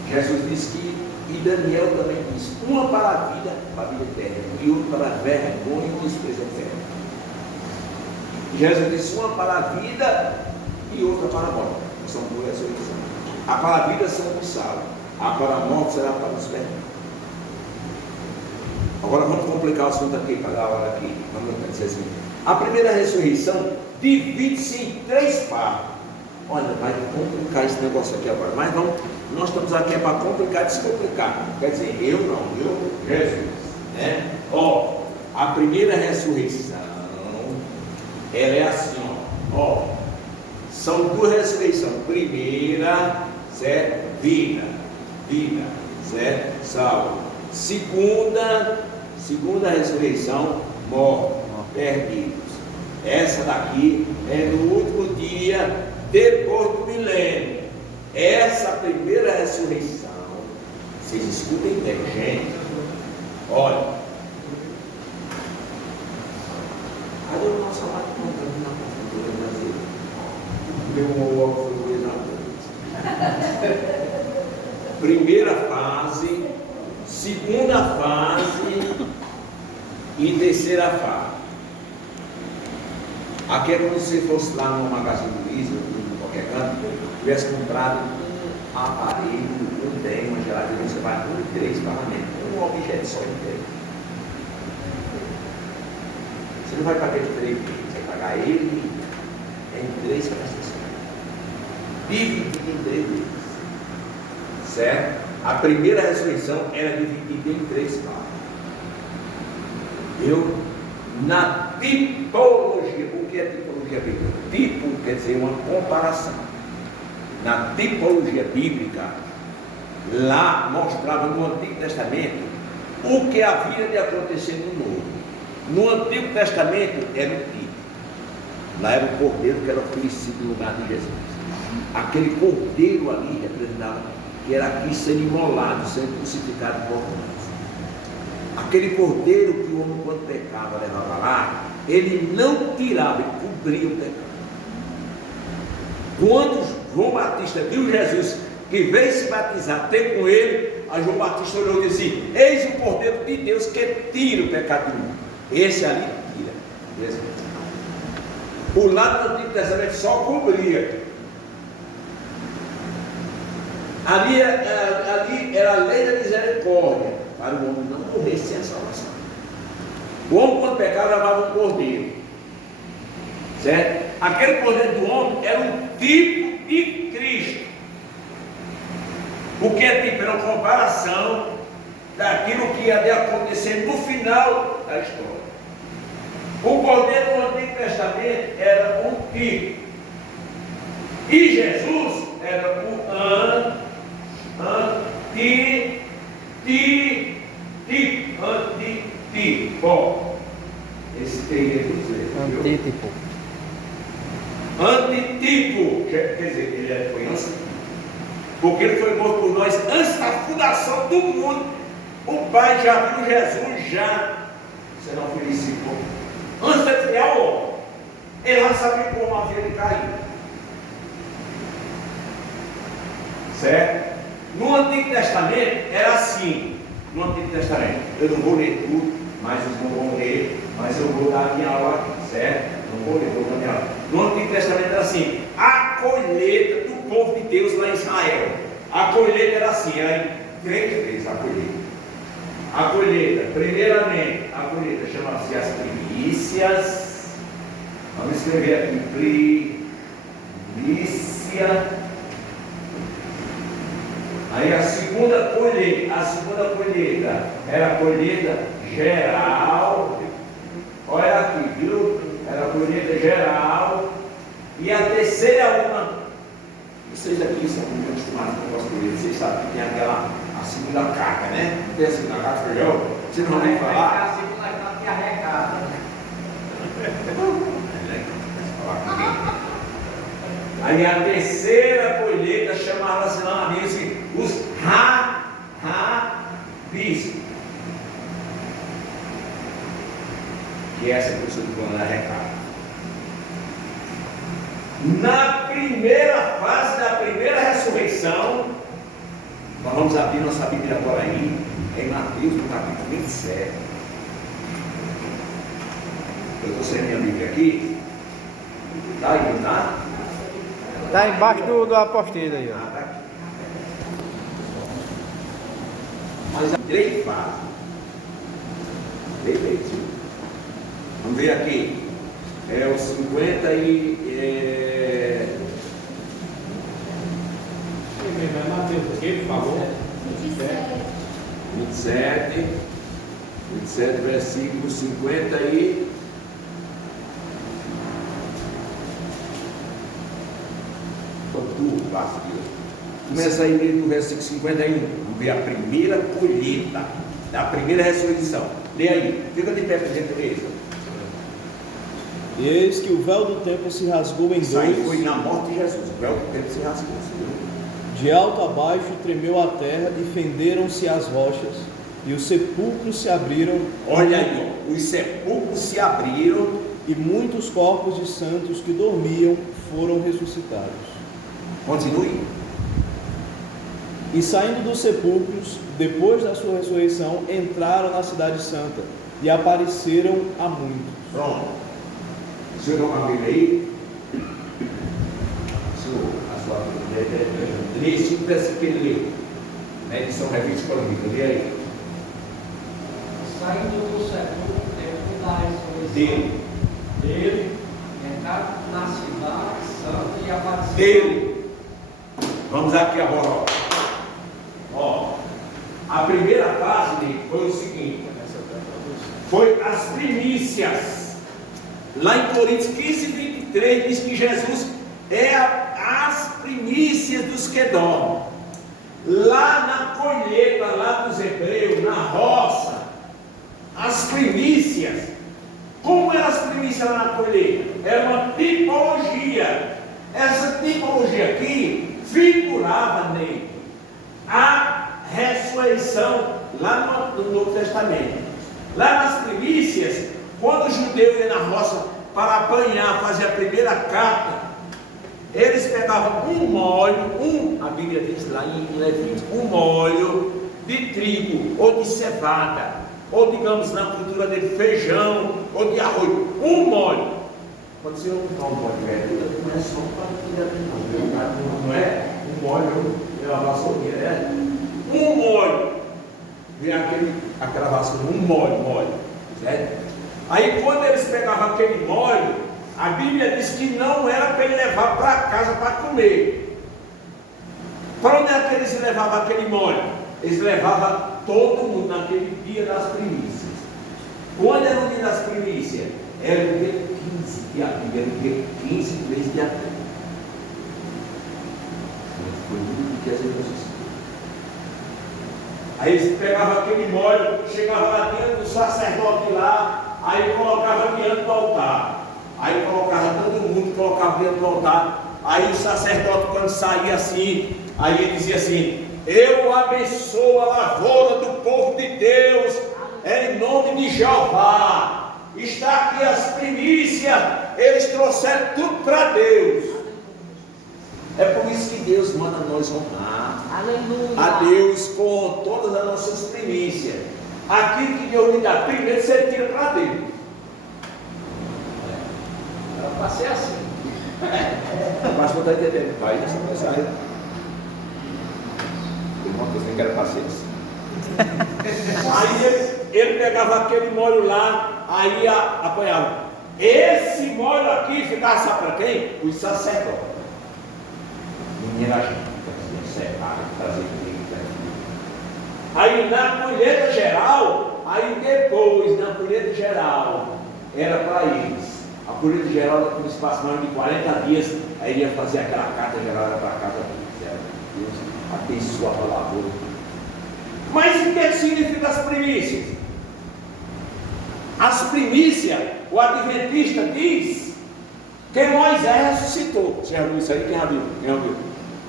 Jesus disse que, e Daniel também disse, uma para a vida eterna, e outra para a vergonha e desprezo eterno. Jesus disse uma para a vida e outra para a morte. São duas ressurreições. A para a vida será para o salvo, a para a morte será para os vergonhos. Agora vamos complicar o assunto aqui, para dar a hora aqui. Vamos dizer assim. A primeira ressurreição divide-se em 3 partes. Olha, vai complicar esse negócio aqui agora. Mas não, nós estamos aqui para complicar e descomplicar. Quer dizer, eu não, Jesus. Né? Ó, a primeira ressurreição, ela é assim, ó. São 2 ressurreições. Primeira, certo? Vida, certo? Salvo. Segunda ressurreição, morte, perdidos. Essa daqui é no último dia, depois do milênio. Essa primeira ressurreição, vocês escutem bem, gente. Olha, cadê o nosso amado contando na consultora brasileira? Meu óculos foi exatamente. Primeira fase, segunda fase e terceira fase. Aqui é como se fosse lá no Magazine Luiza, ou em qualquer canto, tivesse comprado um aparelho, um trem, uma geladeira, você vai com 3 parlamentos, um objeto só inteiro. Você não vai pagar de 3 vezes, você vai pagar ele em 3 prestações. Dividido em 3 vezes. Certo? A primeira ressurreição era dividida em 3 partes. Eu, na tipologia, o que é tipologia bíblica? Tipo quer dizer uma comparação. Na tipologia bíblica, lá mostrava no Antigo Testamento o que havia de acontecer no Novo. No Antigo Testamento era o tipo. Lá era o cordeiro que era oferecido no lugar de Jesus. Aquele cordeiro ali representava que era aqui sendo imolado, sendo crucificado por nós. Aquele cordeiro que o homem, quando pecava, levava lá, ele não tirava, ele cobria o pecado. Quando João Batista viu Jesus que veio se batizar, ter com ele, a João Batista olhou e disse: eis o cordeiro de Deus que tira o pecado do mundo. Esse ali tira. Esse. O lado do Antigo Testamento só cobria. Ali era a lei da misericórdia, para o homem não morrer sem a salvação. O homem, quando pecava, levava um cordeiro, certo? Aquele cordeiro do homem era um tipo de Cristo. O que é tipo? Era uma comparação daquilo que ia de acontecer no final da história. O cordeiro do Antigo Testamento era um tipo, e Jesus era um antitipo. Esse teria que dizer. Antítipo. Antitipo, quer dizer, ele foi antes, porque ele foi morto por nós antes da fundação do mundo. O Pai já viu Jesus será oferecido antes de criar o homem. Ele já sabia como havia de cair. Certo? No Antigo Testamento era assim. No Antigo Testamento, eu não vou ler tudo, mas os não vão ler, mas eu vou dar a minha aula aqui, certo? Não vou ler, vou dar a minha aula. No Antigo Testamento era assim: a colheita do povo de Deus lá em Israel. A colheita era assim, era em 3 vezes a colheita. A colheita, primeiramente, a colheita chama-se as primícias. Vamos escrever aqui: primícia. Aí a segunda colheita era a colheita geral. Olha aqui, viu? Era a colheita geral. E a terceira vocês aqui são muito acostumados com o colheita, vocês sabem que tem a segunda carga, né? Não tem a segunda carga, feijão? Vocês não vão falar? A segunda carga que arrecada. Aí a terceira colheita chamava-se lá na Bíblia os rabis, que é essa que eu estou falando da recada. Na primeira fase da primeira ressurreição, nós vamos abrir nossa Bíblia agora aí, em Mateus, no capítulo 27. Eu estou sem minha Bíblia aqui. Está aí, não está? Está embaixo do apostilo aí, ó. Tá aqui. Mas há 3 fases. 3 vezes. Vamos ver aqui. É o 50 e. É Mateus, o que, por favor? 27, versículo 50 e. Começa aí no versículo 51. Vamos ver a primeira colheita da primeira ressurreição. Lê aí, fica de pé, por gentileza. E eis que o véu do templo se rasgou em Isso aí foi dois, na morte de Jesus. O véu do templo se rasgou. de alto a baixo tremeu a terra e fenderam-se as rochas, E os sepulcros se abriram, Olha aí, ó, os sepulcros se abriram. e muitos corpos de santos que dormiam foram ressuscitados. Continue. E saindo dos sepulcros, depois da sua ressurreição, entraram na cidade santa e apareceram a muitos. Pronto. O senhor não abriu aí? A sua lê esse versículo que ele leu. Na edição Revista Econômica. Lê aí. Saindo do sepulcro, depois da ressurreição dele, entraram na cidade santa e apareceram. Dele. Vamos aqui agora. Ó, a primeira fase dele foi o seguinte: foi as primícias. Lá em Coríntios 15, 23 diz que Jesus é as primícias dos que dormem. Lá na colheita, lá dos hebreus, na roça, as primícias. Como eram as primícias lá na colheita? Era uma tipologia. Essa tipologia aqui figurava nele a ressurreição lá no Novo Testamento. Lá nas primícias, quando o judeu ia na roça para apanhar, fazer a primeira cata, eles pegavam um molho, a Bíblia diz lá em Levítico, um molho de trigo ou de cevada, ou digamos na cultura de feijão ou de arroz, um molho. Quando você comprar um molho de verdura, não é só para não é um molho, é uma vassourinha, né? Um molho, vem aquela vassoura, um molho, certo? Aí quando eles pegavam aquele molho, a Bíblia diz que não era para ele levar para casa para comer. Para onde é que eles levavam aquele molho? Eles levavam todo mundo naquele dia das primícias. Quando era o dia das primícias? Era o dia 15 de abril, era o dia 15, 13 de abril. Foi muito que as pessoas. Aí eles pegavam aquele molho, chegavam lá diante do sacerdote lá, aí colocava diante do altar. Aí colocava todo mundo, colocava diante do altar. Aí o sacerdote, quando saía assim, aí ele dizia assim: eu abençoo a lavoura do povo de Deus, em nome de Jeová. Está aqui as primícias, eles trouxeram tudo para Deus. É por isso que Deus manda nós honrar a Deus com todas as nossas primícias. Aquilo que Deus lhe dá, primeiro você tira para Deus. Era para ser assim. Mas não está entendendo. Vai nessa mensagem. Tem uma coisa que era paciência. Aí ele pegava aquele molho lá, aí apanhava. Esse molho aqui ficava, sabe para quem? Os sacerdotes. Ninguém era gente, separado, trazer comigo. Aí na colheita geral, aí depois, na colheita geral, era para eles. A colheita geral era com um espaço maior de 40 dias, aí ele ia fazer aquela carta geral para casa deles. Deus abençoava a lavoura. Mas o que significa as primícias? As primícias, o adventista diz que Moisés ressuscitou. Você já viu isso aí? Quem já viu?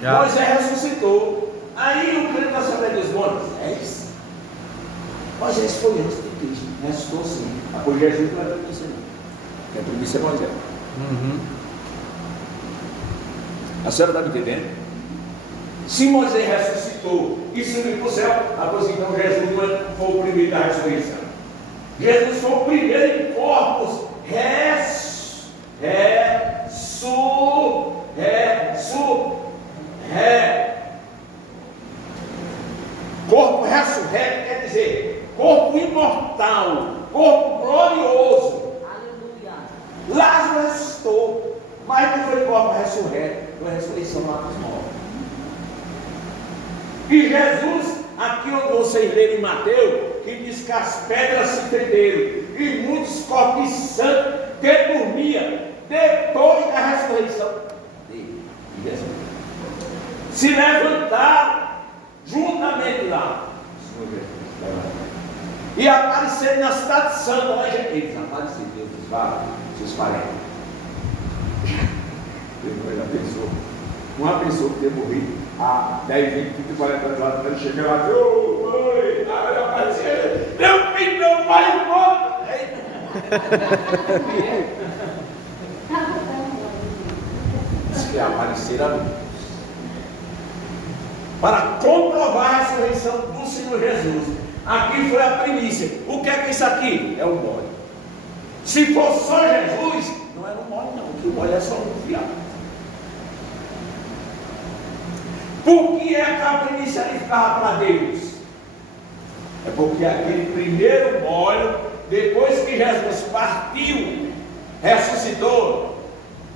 Moisés ressuscitou. Aí o crente da Assembleia dos Montes, Moisés foi antes de Cristo, ressuscitou sim. Após Jesus não é primícia não. Porque a primícia é Moisés. A senhora está me entendendo? Se Moisés ressuscitou e subiu para o céu, após então Jesus não foi o primeiro da ressurreição. Jesus foi o primeiro em corpos corpo ressurreto quer dizer corpo imortal, corpo glorioso. Aleluia. Lázaro ressuscitou, mas não foi corpo ressurreto, foi a ressurreição lá dos mortos. E Jesus, aqui onde vocês leram em Mateus, que diz que as pedras se fenderam e muitos corpos de santos que dormiam depois da ressurreição dele, se levantaram juntamente lá e apareceram na cidade santa. Lá eles apareceram, Deus dos vários, seus parentes. Deus já pensou, uma pessoa que ter morrido há 10, 20, 30, 40 anos, ele chega lá e diz: ô mãe, cara vai aparecer. Meu filho, meu pai, embora. Diz que apareceram para comprovar a ressurreição do Senhor Jesus. Aqui foi a primícia. O que é isso aqui? É o mole. Se for só Jesus, não era um mole não, porque o mole é só um fiado. Por que é que a primícia ali ficava para Deus? É porque aquele primeiro mole, depois que Jesus partiu, ressuscitou,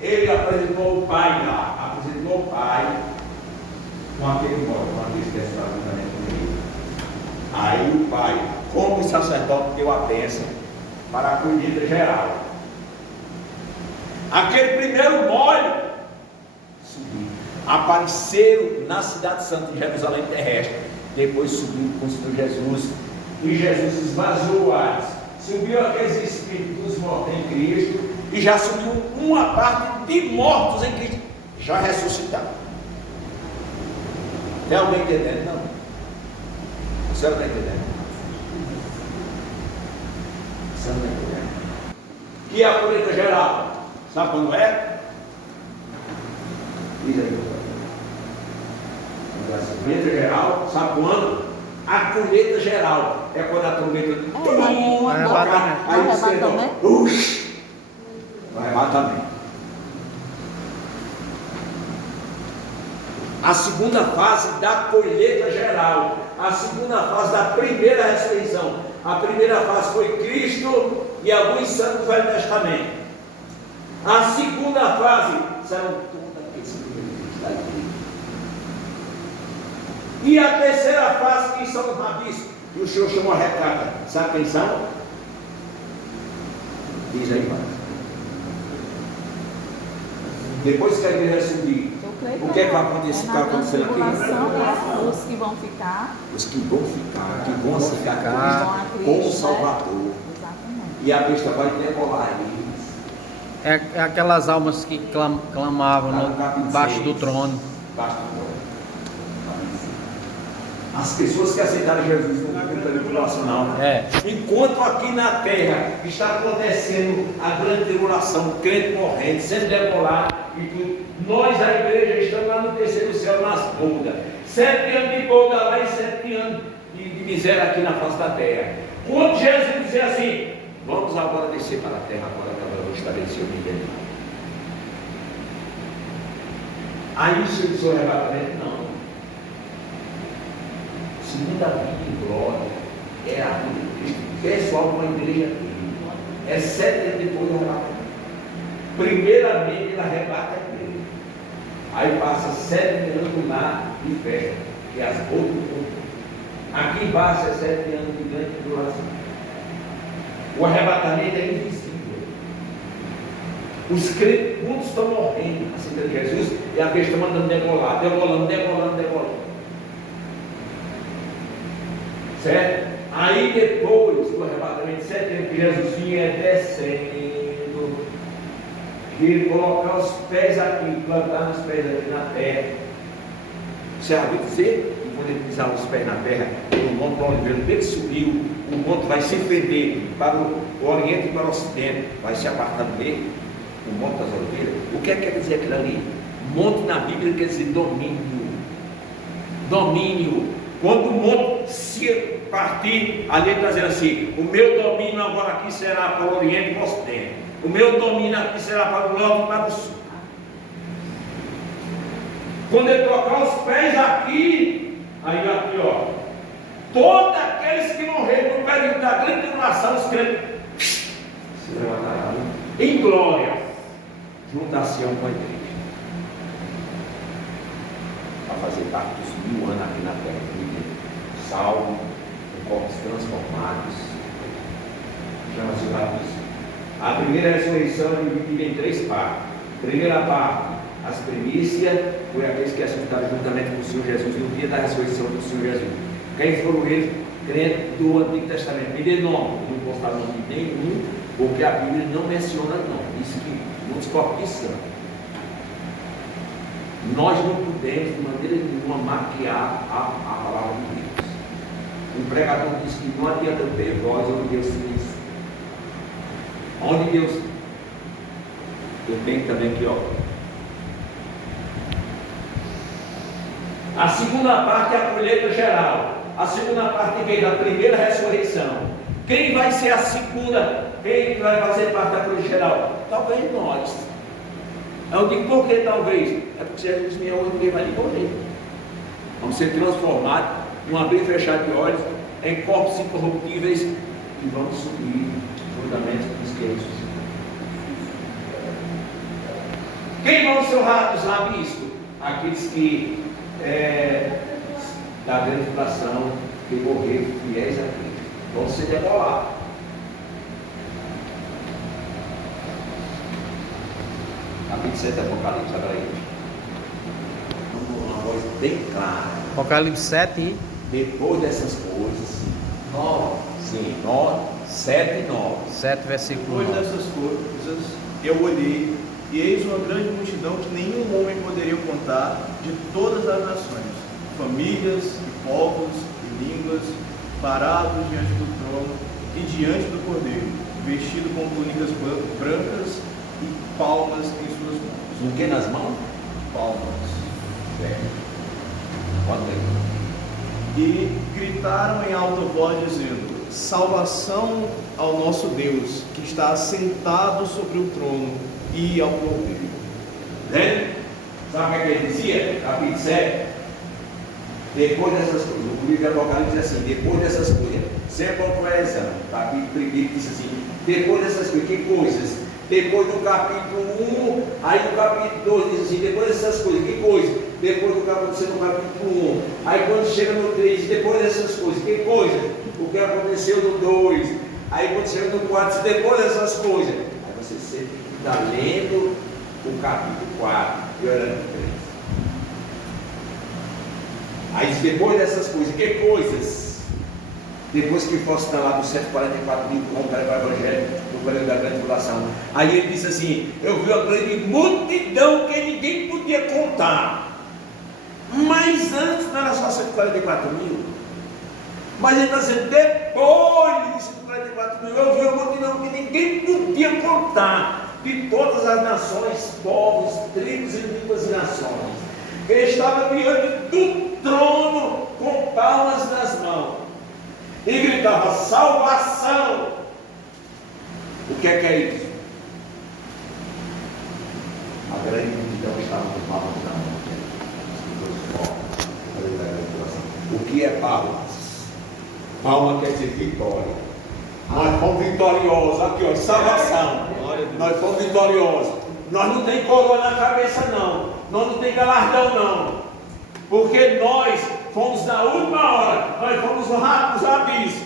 ele apresentou o Pai lá, apresentou o Pai com aquele mole, com aquele que está comigo. Aí o Pai, como o sacerdote, deu a bênção para a colheita geral. Aquele primeiro mole subiu. Apareceram na cidade santa de Jerusalém terrestre. Depois subiu com o Senhor Jesus. E Jesus esvaziou o Hades. Subiu aqueles espíritos dos mortos em Cristo. E já subiu uma parte de mortos em Cristo. Já ressuscitaram. Tem alguém entendendo? Não. Você não está entendendo? Você não está entendendo? Que é a colheita geral. Sabe quando é? Diz aí. A colheita geral, sabe quando? A colheita geral é quando a trombeta toca, aí você o arrebatamento. A segunda fase da colheita geral, a segunda fase da primeira ressurreição. A primeira fase foi Cristo e alguns santos do Velho Testamento. A segunda fase serão todos aqueles que daqui. E a terceira fase, que são os rabis, e o Senhor chamou a recata. Sabe quem são? Diz aí, pai. Depois que a igreja subir, o que é que vai acontecer? Está acontecendo aqui? Os que vão ficar. Os que vão ficar, que vão ficar com o Salvador. Exatamente. E a besta vai decolar eles. É aquelas almas que clamavam debaixo do trono. Debaixo do trono. As pessoas que aceitaram Jesus no grande tribulação. Enquanto aqui na terra está acontecendo a grande tribulação, crente morrendo, sendo decolado e tudo, nós, a igreja, estamos lá no terceiro céu, nas bodas. 7 anos de boda lá e 7 anos de miséria aqui na face da terra. Quando Jesus dizer assim, vamos agora descer para a terra, agora que eu vou estabelecer o ninguém. Aí o Senhor disse o arrebatamento? Não. Segunda vida em glória é a vida de Cristo pessoal com a igreja dele. É 7 anos depois do arrebatamento. Primeiramente ele arrebata a igreja. Aí passa 7 anos lá de festa, que é as bodas do povo. Aqui embaixo é 7 anos de grande tribulação. O arrebatamento é invisível. Os crentes, muitos estão morrendo, assim de Jesus, e a besta mandando degolar, debolando. Certo? Aí depois do arrebatamento, 7 anos que Jesus vinha descendo, que ele colocar os pés aqui, plantar os pés aqui na terra. Você já viu dizer que quando ele pisar os pés na terra, o monte do Oliveira, bem que subiu, o monte vai se fender para o Oriente e para o Ocidente, vai se apartando dele, o monte das Oliveiras. O que é que quer dizer aquilo ali? Monte na Bíblia quer dizer domínio. Domínio. Quando o monte se partir, ali ele está dizendo assim: o meu domínio agora aqui será para o Oriente e para o Ocidente. O meu domínio aqui será para o Norte e para o Sul. Quando ele trocar os pés aqui, aí aqui, ó, todos aqueles que morreram no período da grande tribulação, os crentes se levantarão em glória, junto a Sião com a igreja, para fazer parte dos 1000 anos aqui na terra, salvo, com corpos transformados. Chama-se batismo. A primeira ressurreição é dividida em 3 partes. Primeira parte, as primícias, foi aqueles que assentaram juntamente com o Senhor Jesus no dia da ressurreição do Senhor Jesus. Quem foram eles? Crentes do Antigo Testamento. Me dê nome, não posso dar nome de nenhum, porque a Bíblia não menciona nome. Diz que muitos corpos de sangue. Nós não podemos, de maneira nenhuma, maquiar a palavra de Deus. O pregador diz que não adianta ter voz onde Deus tem isso. Onde Deus. Eu tenho também aqui, ó. A segunda parte é a colheita geral. A segunda parte vem da primeira ressurreição. Quem vai ser a segunda? Quem vai fazer parte da colheita geral? Talvez nós. Eu digo por que talvez? É porque Jesus me ama, ninguém vai lhe morrer. Vamos ser transformados, num abrir e fechar de olhos, em corpos incorruptíveis e vamos subir juntamente com os que ressuscitam. Quem vão ser honrados lá nisso? Aqueles que da grande tribulação, que morreram fiéis a Cristo, vão ser degolados. Capítulo 7 do Apocalipse, agora aí. Uma voz bem clara. Apocalipse 7 e Depois dessas coisas, 9. sim, 9, 7 e 9. 7, versículo Depois 9. dessas coisas, eu olhei, e eis uma grande multidão que nenhum homem poderia contar, de todas as nações, famílias, e povos, e línguas, parados diante do trono e diante do Cordeiro, vestido com túnicas brancas e palmas em suas mãos. O que nas mãos? Palmas. Pode ler. E gritaram em alta voz, dizendo: salvação ao nosso Deus, que está assentado sobre o trono, e ao Cordeiro. Entende? Sabe o que ele dizia? Capítulo 7. Depois dessas coisas, o livro de Apocalipse diz assim: depois dessas coisas, sempre a coesão. Capítulo 1 diz assim: depois dessas coisas, que coisas? Depois do capítulo 1, aí no capítulo 2 diz assim: depois dessas coisas, que coisas? Depois do que aconteceu no capítulo 1, aí quando chega no 3, depois dessas coisas, que coisa? O que aconteceu no 2, aí quando chega no 4, depois dessas coisas, aí você sempre está lendo o capítulo 4 e orando o 3. Aí diz: depois dessas coisas, que coisas? Depois que fosse estar lá dos 144 mil que romperam o Evangelho no período da grande tribulação. Aí ele disse assim: eu vi uma grande multidão que ninguém podia contar. Mas antes não era só 144 mil. Mas ele está dizendo: depois de 144 mil, eu vi uma multidão que ninguém podia contar, de todas as nações, povos, tribos e línguas e nações. Ele estava diante do trono com palmas nas mãos e gritava: salvação! O que é isso? A grande multidão estava com palmas na mão. O que é palmas? Palma quer dizer vitória. Nós fomos vitoriosos. Aqui, ó, salvação. Nós fomos vitoriosos. Nós não tem coroa na cabeça, não. Nós não tem galardão, não. Porque nós fomos na última hora. Nós fomos honrados nos abismos.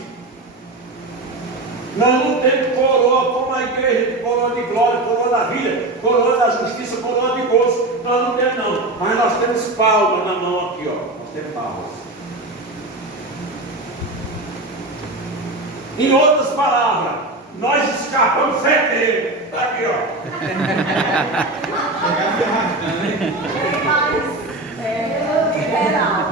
Nós não temos coroa como a igreja, de coroa de glória, coroa da vida, coroa da justiça, coroa de gozo. Nós não temos, não. Mas nós temos palmas na mão aqui, ó. Nós temos palmas. Em outras palavras, nós escapamos sem dele. Aqui, ó.